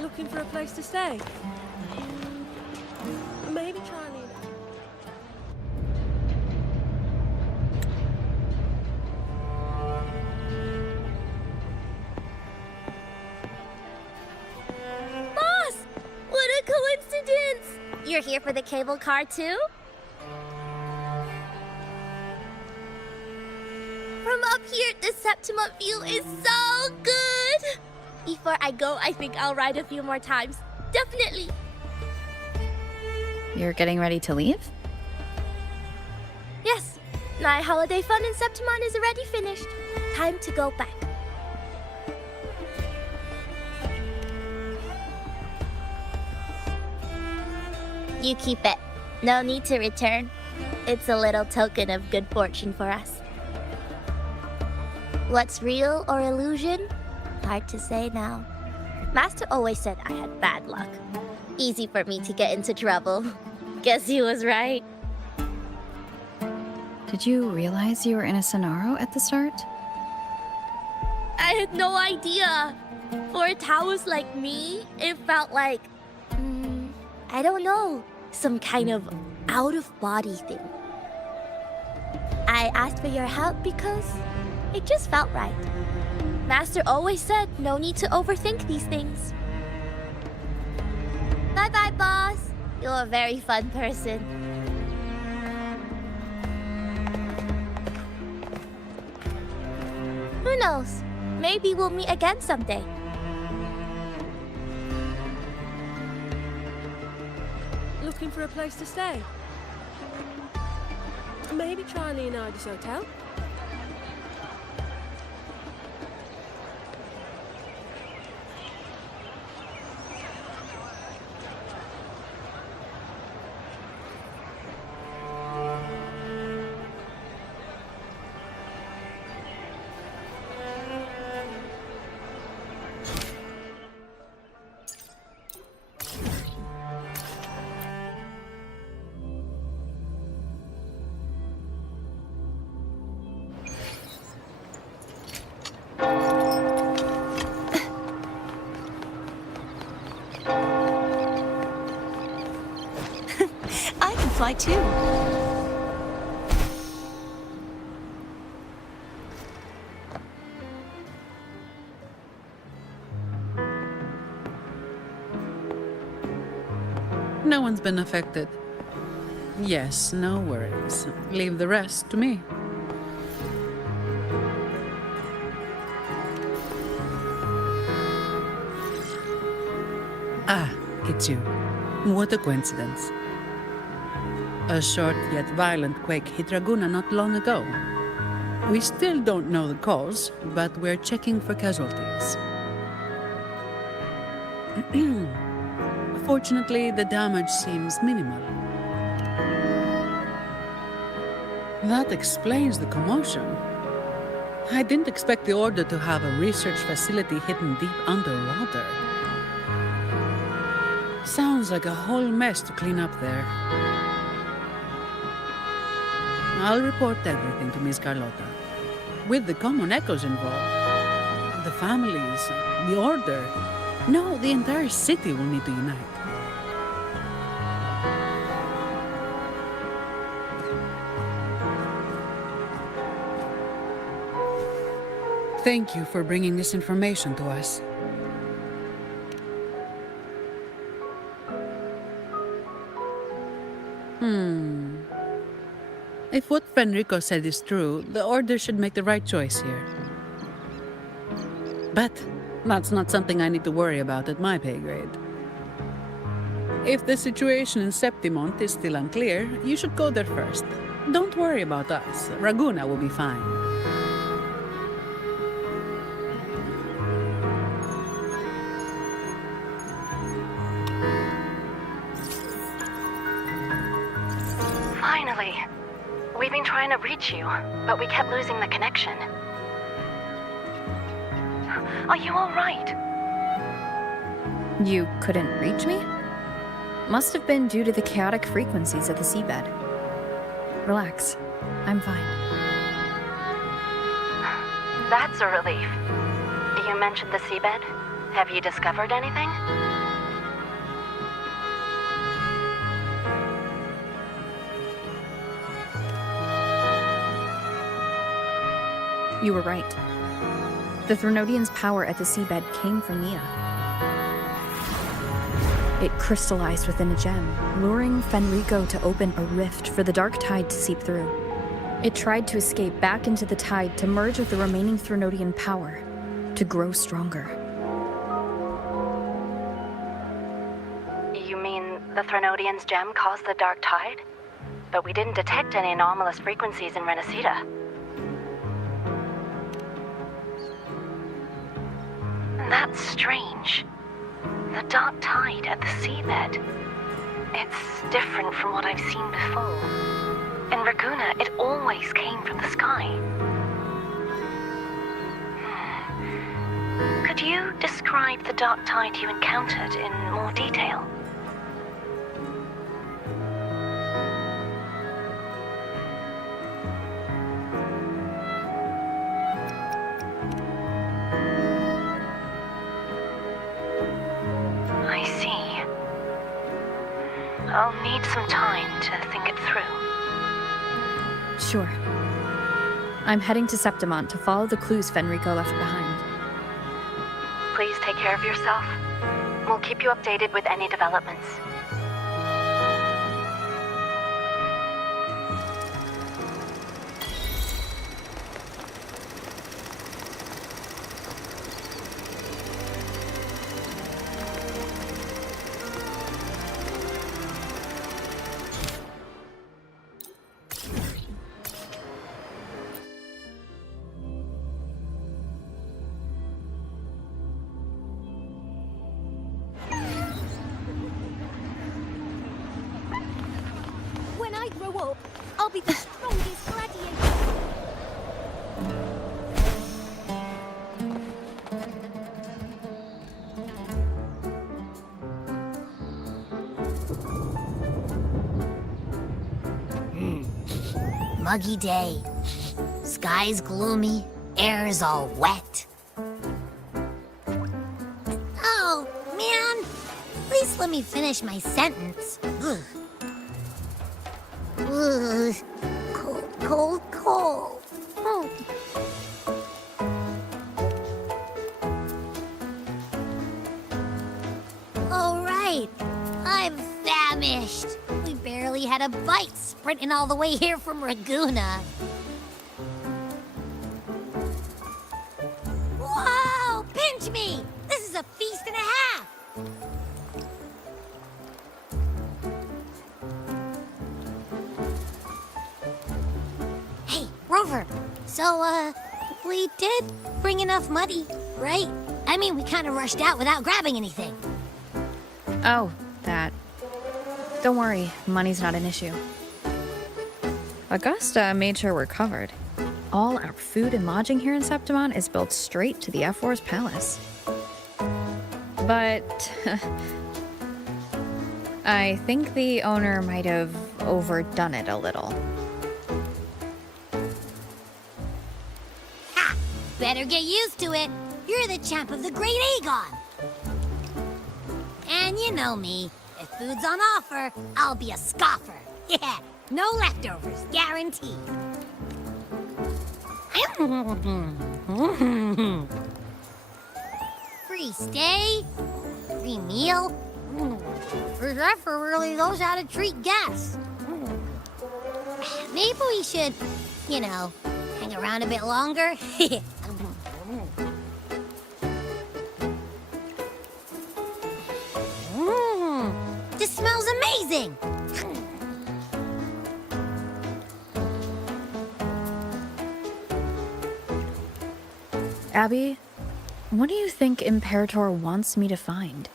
Looking for a place to stay? Maybe try and... Boss! What a coincidence! You're here for the cable car too? From up here, the Septima view is so good! Before I go, I think I'll ride a few more times. Definitely! You're getting ready to leave? Yes, my holiday fun in Septimon is already finished. Time to go back. You keep it. No need to return. It's a little token of good fortune for us. What's real or illusion? Hard to say now. Master always said I had bad luck. Easy for me to get into trouble. Guess he was right. Did you realize you were in a Sonaro at the start? I had no idea. For a Taoist like me, it felt like... I don't know. Some kind of out-of-body thing. I asked for your help because it just felt right. Master always said no need to overthink these things. Bye-bye, boss. You're a very fun person. Who knows? Maybe we'll meet again someday. Looking for a place to stay? Maybe try Leonardo's hotel? I can fly too. No one's been affected. Yes, no worries. Leave the rest to me. Ah, it's you. What a coincidence. A short yet violent quake hit Raguna not long ago. We still don't know the cause, but we're checking for casualties. Fortunately, the damage seems minimal. That explains the commotion. I didn't expect the Order to have a research facility hidden deep underwater. Sounds like a whole mess to clean up there. I'll report everything to Miss Carlotta. With the common echoes involved, the families, the Order, no, the entire city will need to unite. Thank you for bringing this information to us. If what Fenrico said is true, the Order should make the right choice here. But that's not something I need to worry about at my pay grade. If the situation in Septimont is still unclear, you should go there first. Don't worry about us. Raguna will be fine. Finally. We've been trying to reach you, but we kept losing the connection. Are you all right? You couldn't reach me? Must have been due to the chaotic frequencies of the seabed. Relax. I'm fine. That's a relief. You mentioned the seabed. Have you discovered anything? You were right. The Threnodian's power at the seabed came from Nia. It crystallized within a gem, luring Fenrico to open a rift for the dark tide to seep through. It tried to escape back into the tide to merge with the remaining Threnodian power, to grow stronger. You mean the Threnodian's gem caused the dark tide? But we didn't detect any anomalous frequencies in Renacida. That's strange. The dark tide at the seabed. It's different from what I've seen before. In Raguna, it always came from the sky. Could you describe the dark tide you encountered in more detail? I see. I'll need some time to think it through. Sure. I'm heading to Septimont to follow the clues Fenrico left behind. Please take care of yourself. We'll keep you updated with any developments. When I grow up, I'll be the strongest gladiator. Muggy day. Sky's gloomy, air's all wet. Oh, man. At least let me finish my sentence. Ugh. Ugh. Cold, cold, cold. Oh. All right. I'm famished. We barely had a bite sprinting all the way here from Raguna. Whoa! Pinch me! This is a feast and a half! Hey, Rover. So, we did bring enough money, right? I mean, we kind of rushed out without grabbing anything. Oh, that. Don't worry, money's not an issue. Augusta made sure we're covered. All our food and lodging here in Septimont is built straight to the F4's palace. But I think the owner might have overdone it a little. Ha! Better get used to it. You're the champ of the Great Aegon. And you know me. If food's on offer, I'll be a scoffer. Yeah, no leftovers, guaranteed. Free stay, free meal. Zephyr really knows how to treat guests. Maybe we should, hang around a bit longer. This smells amazing! Abby, what do you think Imperator wants me to find?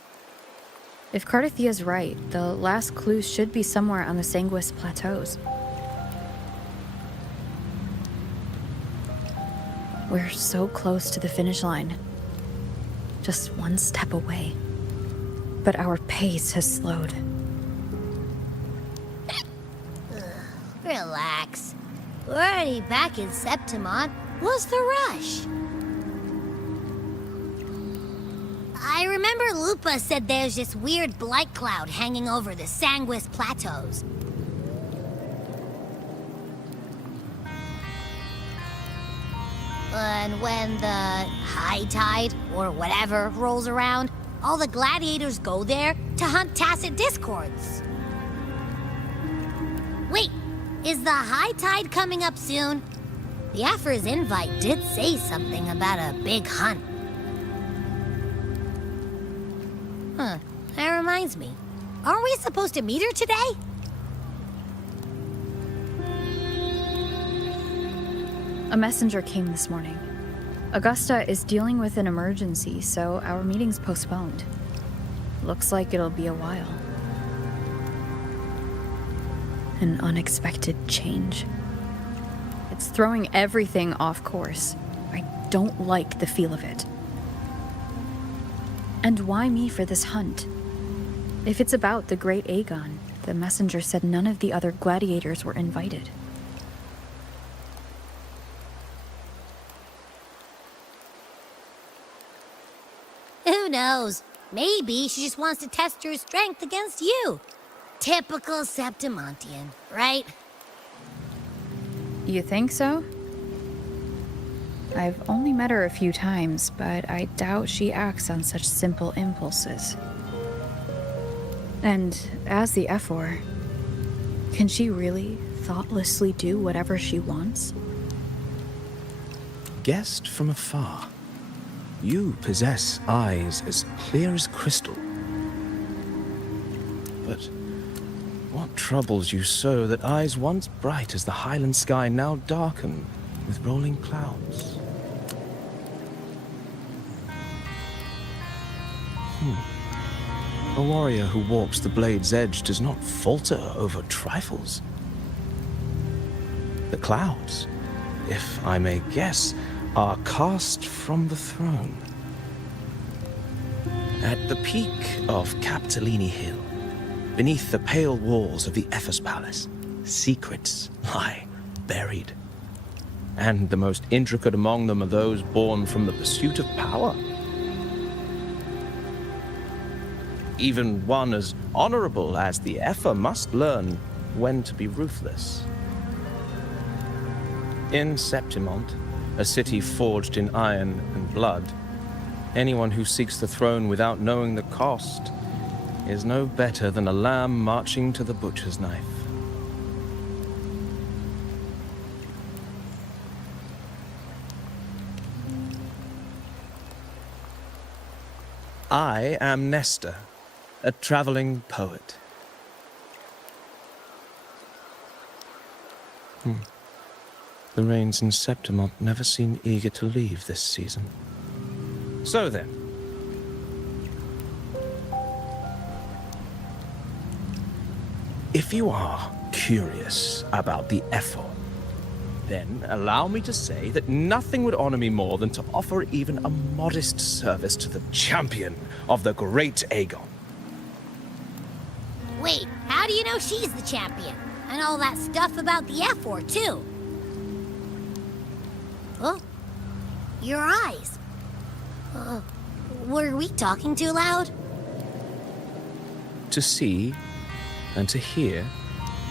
If Cardathia's right, the last clues should be somewhere on the Sanguis Plateaus. We're so close to the finish line. Just one step away. But our pace has slowed. Relax. We're already back in Septimont. What's the rush? I remember Lupa said there's this weird blight cloud hanging over the Sanguis Plateaus. And when the high tide, or whatever, rolls around, all the gladiators go there to hunt tacit discords. Wait, is the high tide coming up soon? The Aphor's invite did say something about a big hunt. Huh, that reminds me. Aren't we supposed to meet her today? A messenger came this morning. Augusta is dealing with an emergency, so our meeting's postponed. Looks like it'll be a while. An unexpected change. It's throwing everything off course. I don't like the feel of it. And why me for this hunt? If it's about the Great Aegon, the messenger said none of the other gladiators were invited. Who knows? Maybe she just wants to test her strength against you. Typical Septimontian, right? You think so? I've only met her a few times, but I doubt she acts on such simple impulses. And as the Ephor, can she really thoughtlessly do whatever she wants? Guessed from afar, you possess eyes as clear as crystal. But what troubles you so that eyes once bright as the highland sky now darken with rolling clouds? A warrior who walks the blade's edge does not falter over trifles. The clouds, if I may guess, are cast from the throne. At the peak of Capitolini Hill, beneath the pale walls of the Ephes Palace, secrets lie buried. And the most intricate among them are those born from the pursuit of power. Even one as honorable as the Ephor must learn when to be ruthless. In Septimont, a city forged in iron and blood, anyone who seeks the throne without knowing the cost is no better than a lamb marching to the butcher's knife. I am Nestor, a traveling poet. The rains in Septimont never seem eager to leave this season. So then, if you are curious about the Ephor, then allow me to say that nothing would honor me more than to offer even a modest service to the champion of the Great Aegon. Wait, how do you know she's the champion? And all that stuff about the Ephor, too? Oh, your eyes. Were we talking too loud? To see and to hear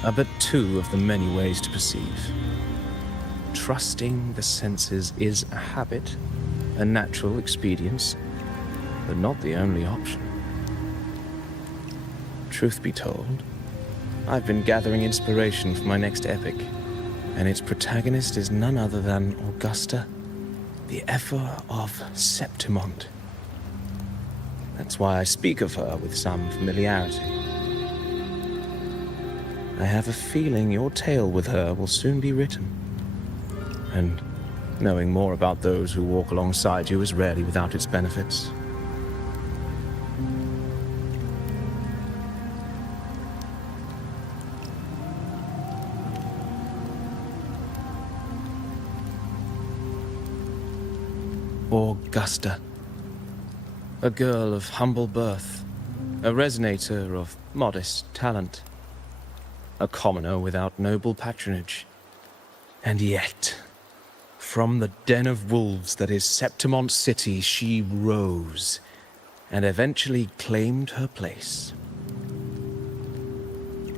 are but two of the many ways to perceive. Trusting the senses is a habit, a natural expedience, but not the only option. Truth be told, I've been gathering inspiration for my next epic, and its protagonist is none other than Augusta, the Ephor of Septimont. That's why I speak of her with some familiarity. I have a feeling your tale with her will soon be written. And knowing more about those who walk alongside you is rarely without its benefits. Augusta, a girl of humble birth, a resonator of modest talent, a commoner without noble patronage, and yet, from the den of wolves that is Septimont City, she rose and eventually claimed her place.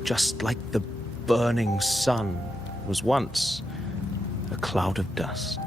Just like the burning sun was once a cloud of dust.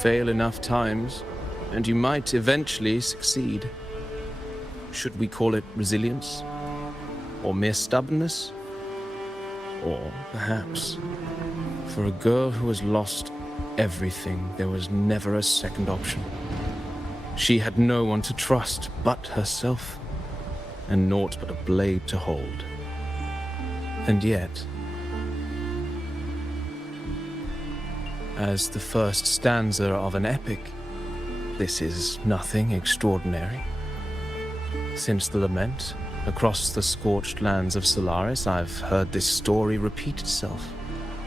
fail enough times, and you might eventually succeed. Should we call it resilience? Or mere stubbornness? Or perhaps, for a girl who has lost everything, there was never a second option. She had no one to trust but herself, and naught but a blade to hold. And yet, as the first stanza of an epic, this is nothing extraordinary. Since the lament, across the scorched lands of Solaris, I've heard this story repeat itself,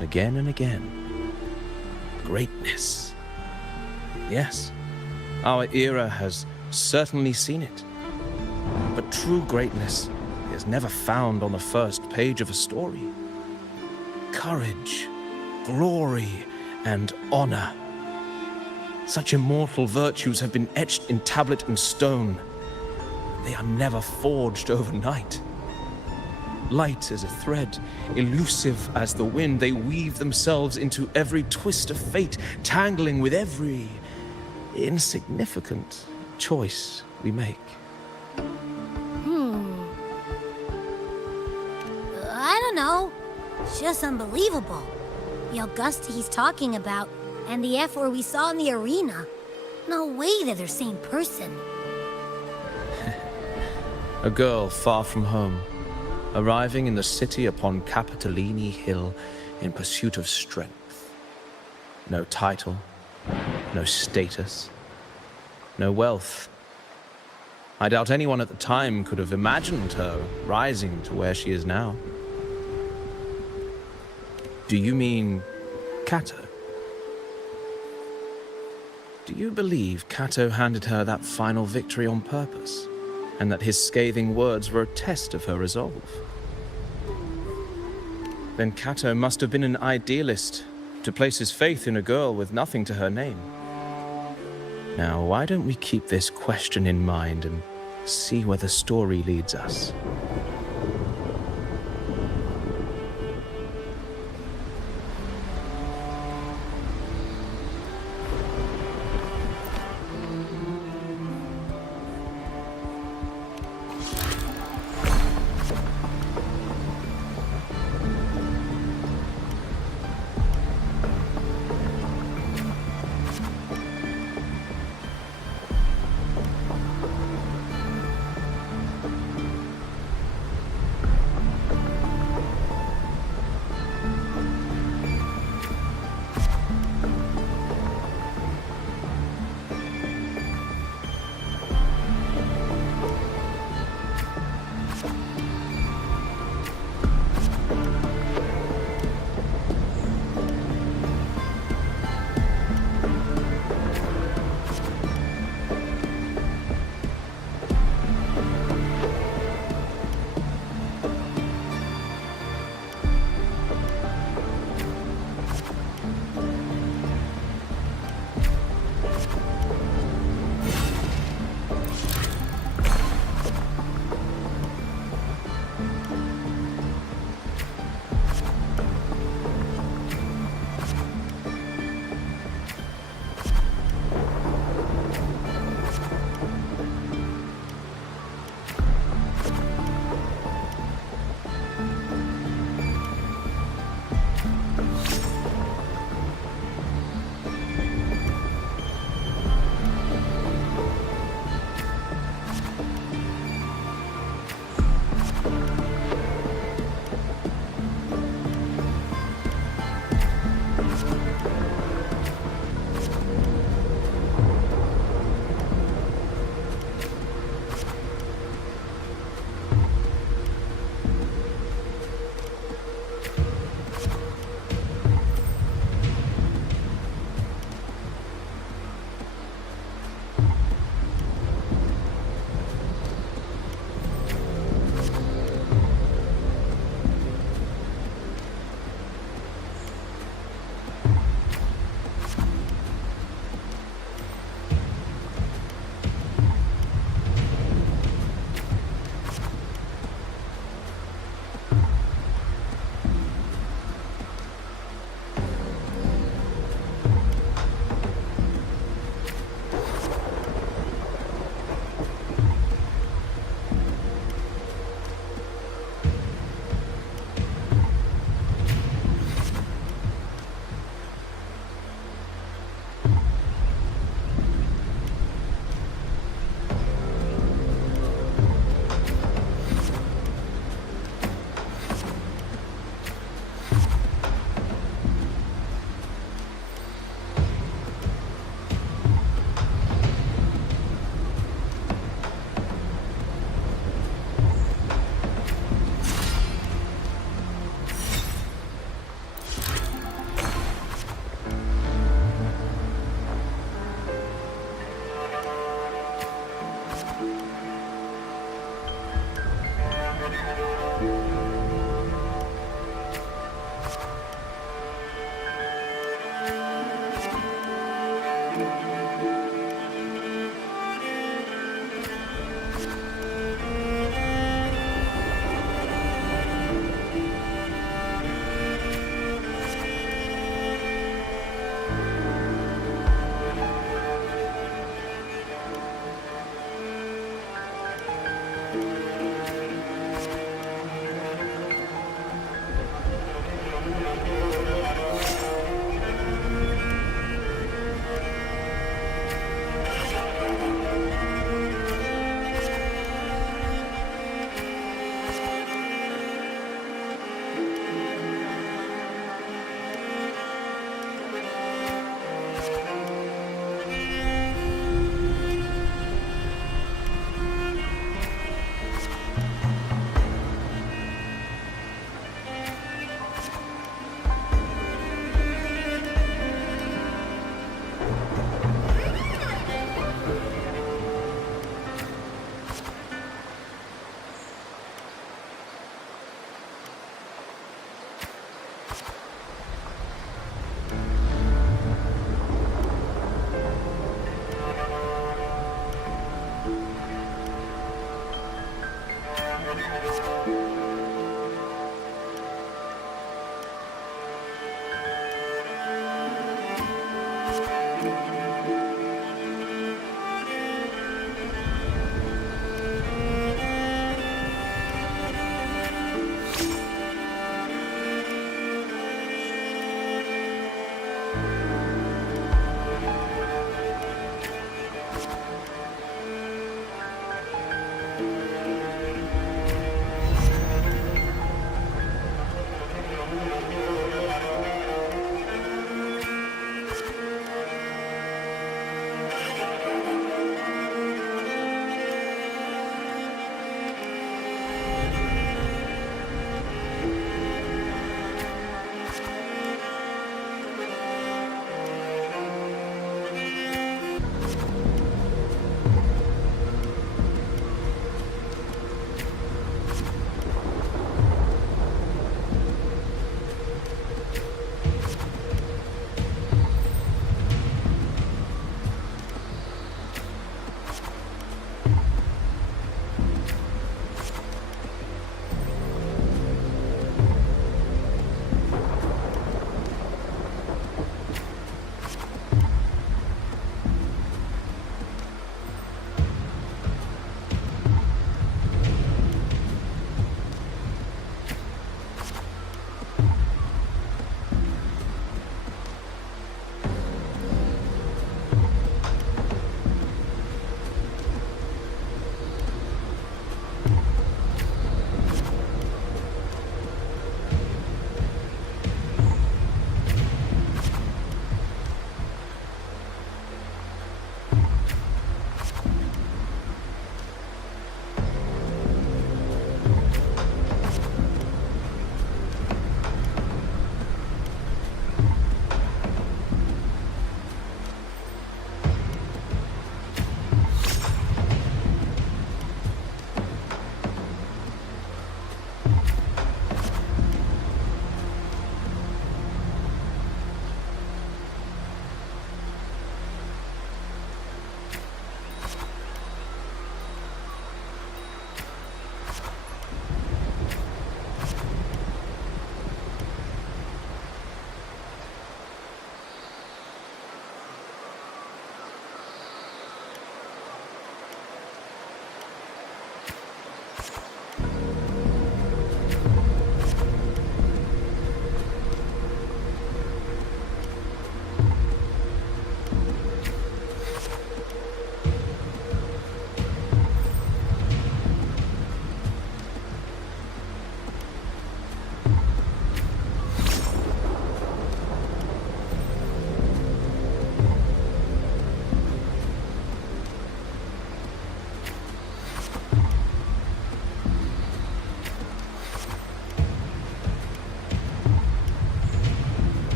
again and again. Greatness. Yes, our era has certainly seen it. But true greatness is never found on the first page of a story. Courage, glory, and honor. Such immortal virtues have been etched in tablet and stone. They are never forged overnight. Light as a thread, elusive as the wind, they weave themselves into every twist of fate, tangling with every insignificant choice we make. I don't know. It's just unbelievable. The Augusta he's talking about, and the F we saw in the arena. No way they're the same person. A girl far from home, arriving in the city upon Capitolini Hill in pursuit of strength. No title, no status, no wealth. I doubt anyone at the time could have imagined her rising to where she is now. Do you mean Kato? Do you believe Kato handed her that final victory on purpose, and that his scathing words were a test of her resolve? Then Kato must have been an idealist, to place his faith in a girl with nothing to her name. Now, why don't we keep this question in mind and see where the story leads us?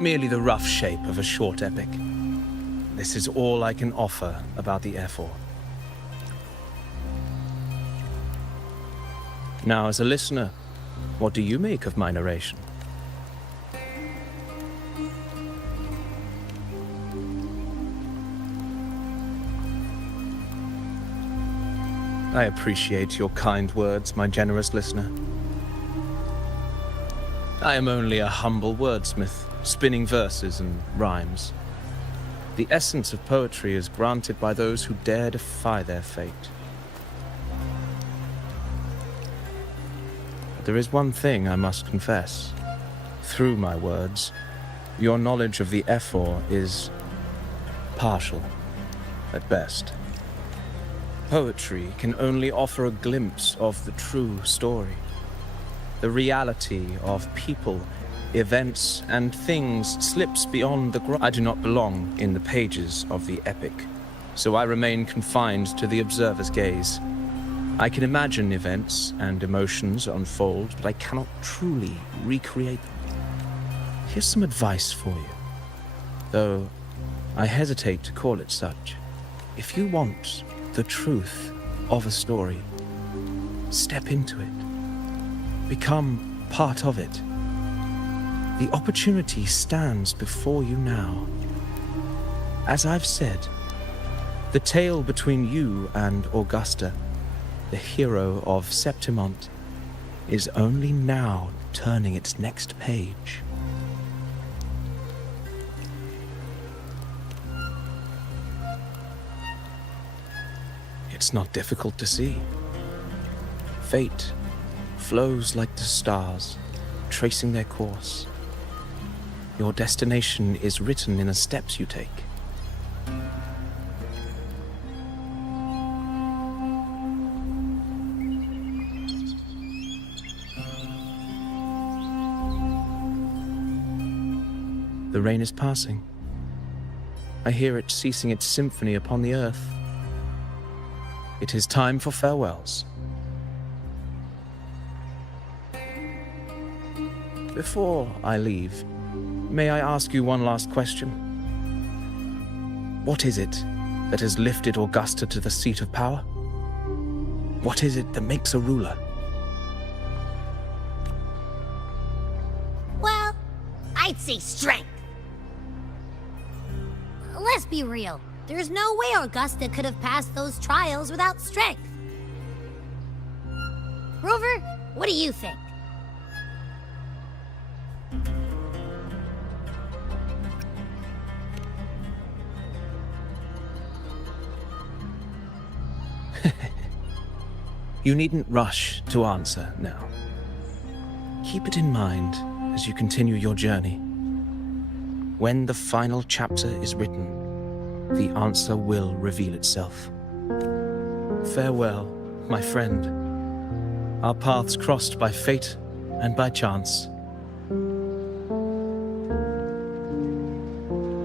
merely the rough shape of a short epic. This is all I can offer about the Ephor. Now, as a listener, what do you make of my narration? I appreciate your kind words, my generous listener. I am only a humble wordsmith, spinning verses and rhymes. The essence of poetry is granted by those who dare defy their fate. But there is one thing I must confess. Through my words, your knowledge of the Ephor is partial, at best. Poetry can only offer a glimpse of the true story. The reality of people, events, and things slips beyond the I do not belong in the pages of the epic, so I remain confined to the observer's gaze. I can imagine events and emotions unfold, but I cannot truly recreate them. Here's some advice for you, though I hesitate to call it such. If you want the truth of a story, step into it. Become part of it. The opportunity stands before you now. As I've said, the tale between you and Augusta, the hero of Septimont, is only now turning its next page. It's not difficult to see. Fate flows like the stars, tracing their course. Your destination is written in the steps you take. The rain is passing. I hear it ceasing its symphony upon the earth. It is time for farewells. Before I leave, may I ask you one last question? What is it that has lifted Augusta to the seat of power? What is it that makes a ruler? Well, I'd say strength. Let's be real. There's no way Augusta could have passed those trials without strength. Rover, what do you think? You needn't rush to answer now. Keep it in mind as you continue your journey. When the final chapter is written, the answer will reveal itself. Farewell, my friend. Our paths crossed by fate and by chance.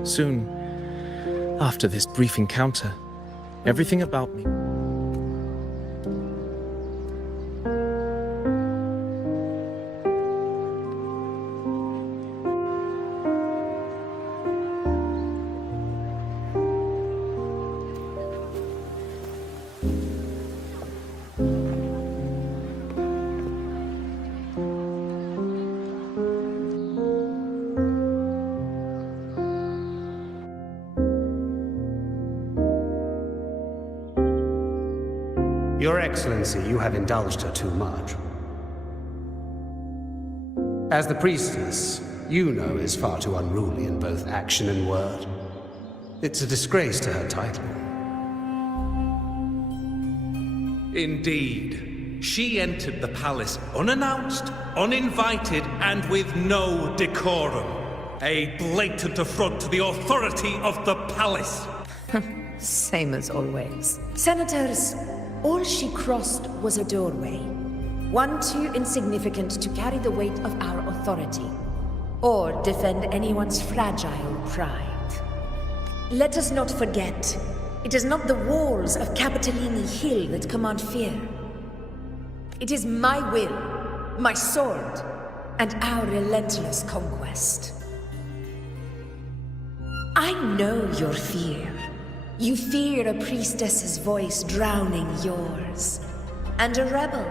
Soon, after this brief encounter, everything about me Your Excellency, you have indulged her too much. As the priestess, you know is far too unruly in both action and word. It's a disgrace to her title. Indeed. She entered the palace unannounced, uninvited, and with no decorum. A blatant affront to the authority of the palace. Same as always. Senators, all she crossed was a doorway. One too insignificant to carry the weight of our authority, or defend anyone's fragile pride. Let us not forget, it is not the walls of Capitolini Hill that command fear. It is my will, my sword, and our relentless conquest. I know your fear. You fear a priestess's voice drowning yours, and a rebel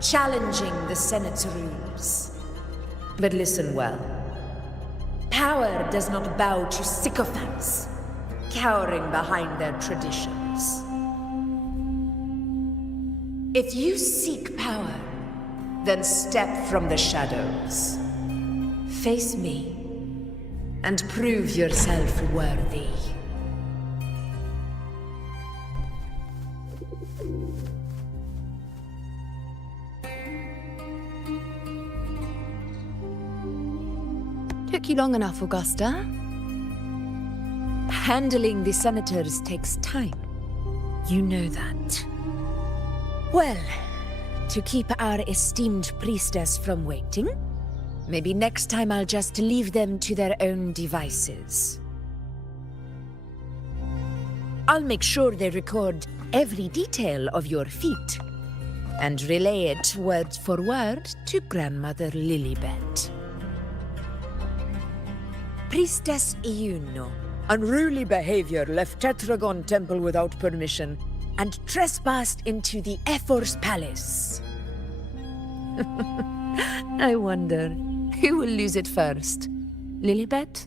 challenging the Senate's rules. But listen well. Power does not bow to sycophants, cowering behind their traditions. If you seek power, then step from the shadows. Face me, and prove yourself worthy. Took you long enough, Augusta. Handling the senators takes time. You know that. Well, to keep our esteemed priestess from waiting, maybe next time I'll just leave them to their own devices. I'll make sure they record every detail of your feat and relay it word for word to Grandmother Lilibet. Priestess Iuno. Unruly behavior left Tetragon Temple without permission and trespassed into the Ephor's palace. I wonder, who will lose it first? Lilibet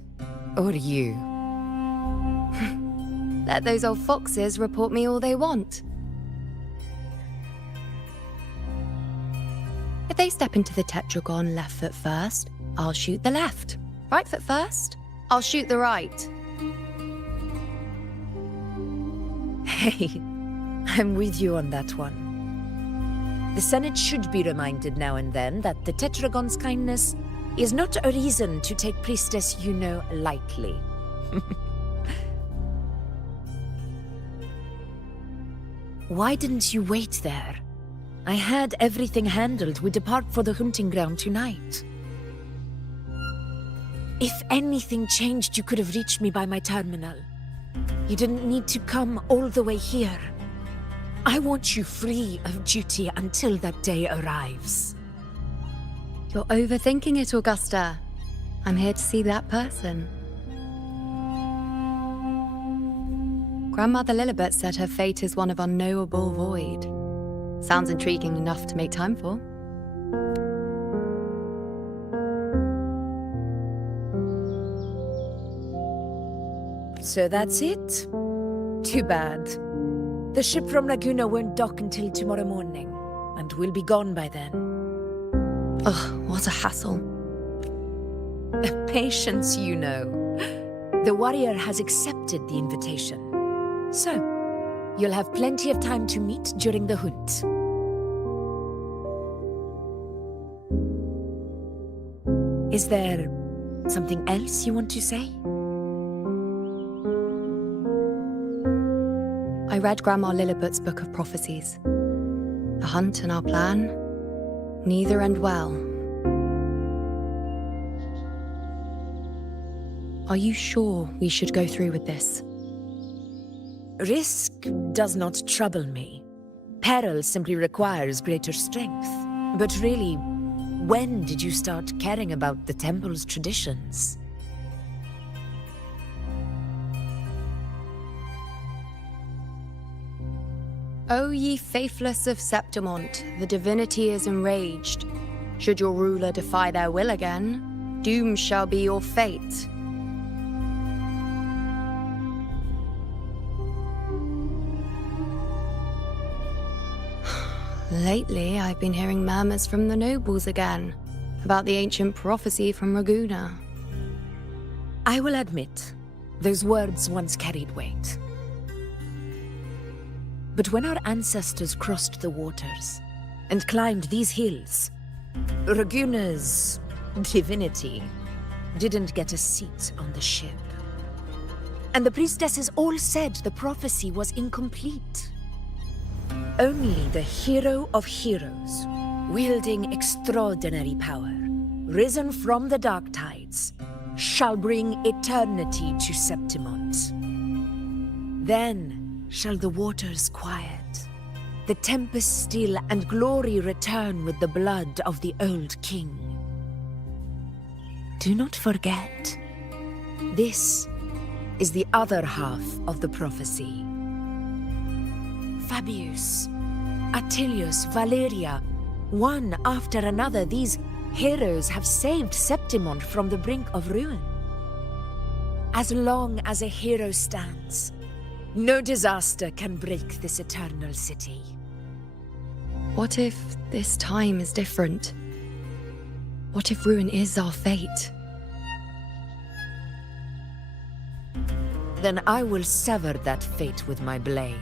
or you? Let those old foxes report me all they want. If they step into the Tetragon left foot first, I'll shoot the left. Right foot first, I'll shoot the right. Hey, I'm with you on that one. The Senate should be reminded now and then that the Tetragon's kindness is not a reason to take Priestess Yuno lightly. Why didn't you wait there? I had everything handled. We depart for the hunting ground tonight. If anything changed, you could have reached me by my terminal. You didn't need to come all the way here. I want you free of duty until that day arrives. You're overthinking it, Augusta. I'm here to see that person. Grandmother Lilibet said her fate is one of unknowable void. Sounds intriguing enough to make time for. So that's it? Too bad. The ship from Laguna won't dock until tomorrow morning, and we'll be gone by then. Ugh, what a hassle. Patience, you know. The warrior has accepted the invitation. So, you'll have plenty of time to meet during the hunt. Is there something else you want to say? I read Grandma Lilibet's book of prophecies. The hunt and our plan, neither end well. Are you sure we should go through with this? Risk does not trouble me. Peril simply requires greater strength. But really, when did you start caring about the temple's traditions? O ye faithless of Septimont, the divinity is enraged. Should your ruler defy their will again, doom shall be your fate. Lately, I've been hearing murmurs from the nobles again, about the ancient prophecy from Raguna. I will admit, those words once carried weight. But when our ancestors crossed the waters and climbed these hills, Raguna's divinity didn't get a seat on the ship. And the priestesses all said the prophecy was incomplete. Only the hero of heroes, wielding extraordinary power, risen from the dark tides, shall bring eternity to Septimont. Then shall the waters quiet, the tempest still, and glory return with the blood of the old king. Do not forget, this is the other half of the prophecy. Fabius, Attilius, Valeria, one after another, these heroes have saved Septimond from the brink of ruin. As long as a hero stands, no disaster can break this eternal city. What if this time is different? What if ruin is our fate? Then I will sever that fate with my blade.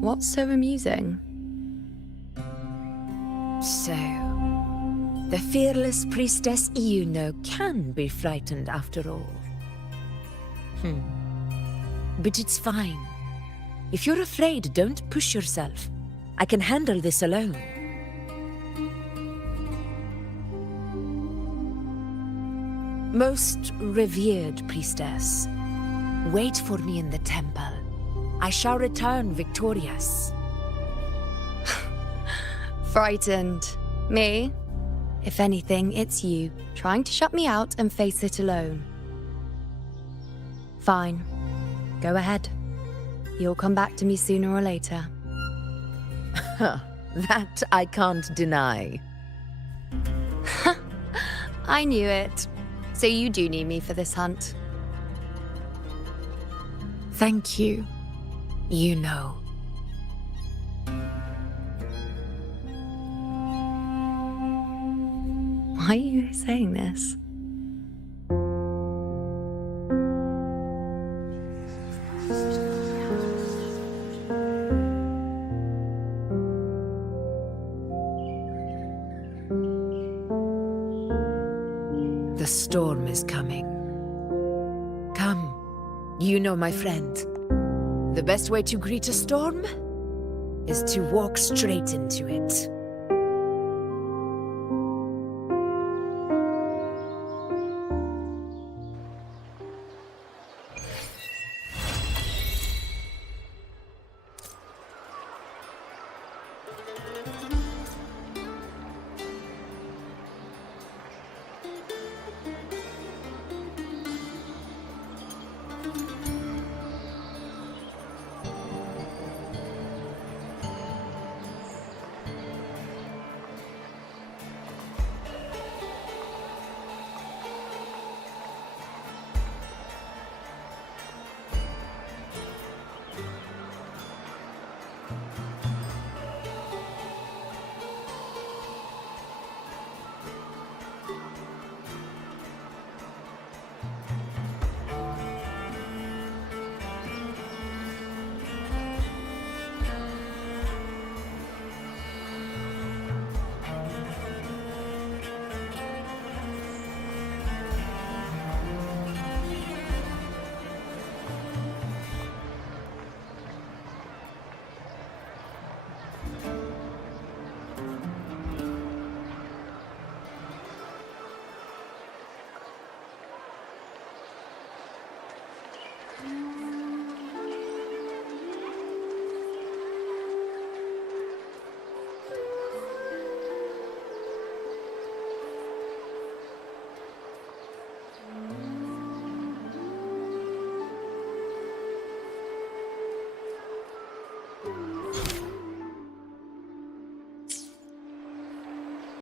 What's so amusing? So, the fearless priestess Iuno can be frightened after all. But it's fine. If you're afraid, don't push yourself. I can handle this alone. Most revered priestess, wait for me in the temple. I shall return victorious. Frightened. Me? If anything, it's you, trying to shut me out and face it alone. Fine. Go ahead. You'll come back to me sooner or later. That I can't deny. I knew it. So you do need me for this hunt. Thank you. You know. Why are you saying this? The storm is coming. Come, you know my friend. The best way to greet a storm is to walk straight into it.